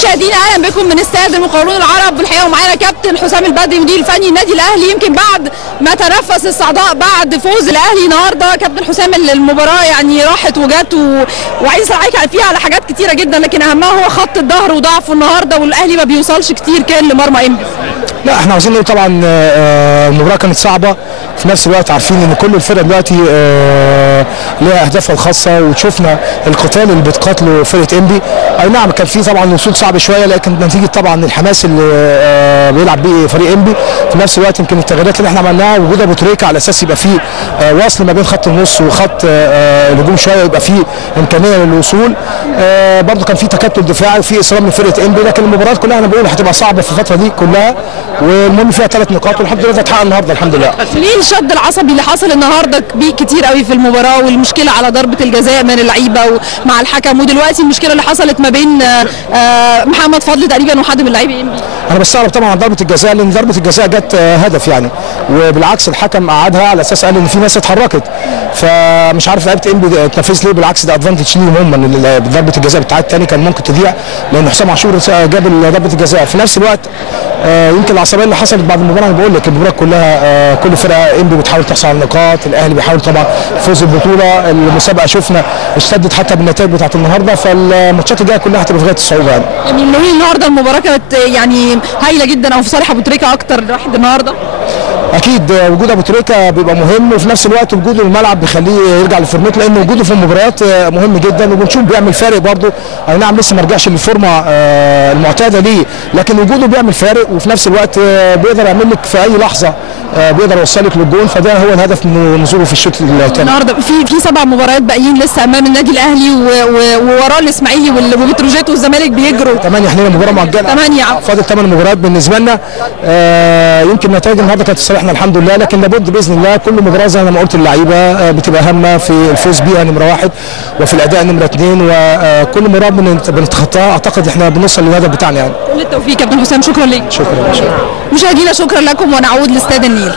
مشاهدينا اهلا بكم من استاد المقاولون العرب، والحقيقه ومعانا كابتن حسام البدري مدير الفني النادي الاهلي. يمكن بعد ما تنفس الصعداء بعد فوز الاهلي النهارده، كابتن حسام المباراه يعني راحت وجت وعايز اسالك فيها على حاجات كتيره جدا، لكن اهمها هو خط الظهر وضعفه النهارده، والاهلي ما بيوصلش كتير كان لمرمى انبي. لا احنا عاوزين نقول طبعا المباراه كانت صعبه، في نفس الوقت عارفين ان كل الفرق دلوقتي ليها اهدافها الخاصه، وشفنا القتال اللي بتقاتله فرقه انبي. اي نعم كان في طبعا وصول صعب شويه، لكن نتيجه طبعا الحماس اللي بيلعب بيه فريق انبي. في نفس الوقت يمكن التغييرات اللي احنا عملناها وجود ابو تريكه على اساس يبقى في وصل ما بين خط النص وخط الهجوم شويه، يبقى في امكانيه للوصول. برضه كان في تكتل دفاعي وفي اصرار من فرقه انبي، لكن المباريات كلها انا بقول هتبقى صعبه في الفتره دي كلها، والمهم فيها 3 نقاط والحمد لله اتحقق النهارده الحمد لله. ليه الشد العصبي اللي حصل النهارده كتير قوي في المباراه، والمشكله على ضربه الجزاء من اللعيبه ومع الحكم، ودلوقتي المشكله اللي حصلت ما بين محمد فضل تقريبا وحد من لاعبي انبي؟ انا بستغرب طبعا عن ضربه الجزاء، لان ضربه الجزاء جت هدف يعني، وبالعكس الحكم قعدها على اساس قال ان في ناس اتحركت، فمش عارف لعيبه انبي اتنفذ ليه. بالعكس ده ادفانتج ليهم هم، ان ضربه الجزاء بتاعت الثاني كان ممكن تضيع، لان حسام عاشور جاب ضربه الجزاء. في نفس الوقت يمكن العصبيه اللي حصلت بعد المباراه، انا بقول لك المباراه كلها كل فرقه انبي بتحاول تحصل على النقاط، الاهلي بيحاول طبعا فوز البطوله، المسابقه شفنا اشتدت حتى بالنتائج بتاعت النهارده، فالماتشات الجايه كلها هتبقى في غايه الصعوبه يعني. جميل. النهارده المباراه كانت يعني هايله جدا، او في صالح ابو تريكه اكتر واحد النهارده. اكيد وجود ابو تريكه بيبقى مهم، وفي نفس الوقت وجوده الملعب بيخليه يرجع لفورمته، لان وجوده في المباريات مهم جدا، وبنشوف بيعمل فارق برضه. اي نعم لسه ما رجعش للفورمه المعتاده ليه، لكن وجوده بيعمل فارق، وفي نفس الوقت بيقدر يعمل لك في اي لحظه بيقدر يوصلك للجول، فده هو الهدف من نزوله في الشوط الثاني. النهارده في 7 مباريات باقيين لسه امام النادي الاهلي، ووراه الاسماعيلي وبتروجيت والزمالك بيجروا 8. احنا مباراه مؤجله 8 فاضل 8 مباريات بالنسبه لنا. يمكن نتائج النهارده كانت صالحنا الحمد لله، لكن لابد باذن الله كل مباراه زي ما قلت اللعيبه بتبقى هامه في الفوز بيها نمره 1 وفي الاداء نمره 2، وكل مباراه بنتخطاها اعتقد احنا بنوصل للهدف بتاعنا يعني. كل التوفيق كابتن حسام، شكرا ليك. شكرا. مشاهدينا شكرا لكم، ونعود لاستاد النيل.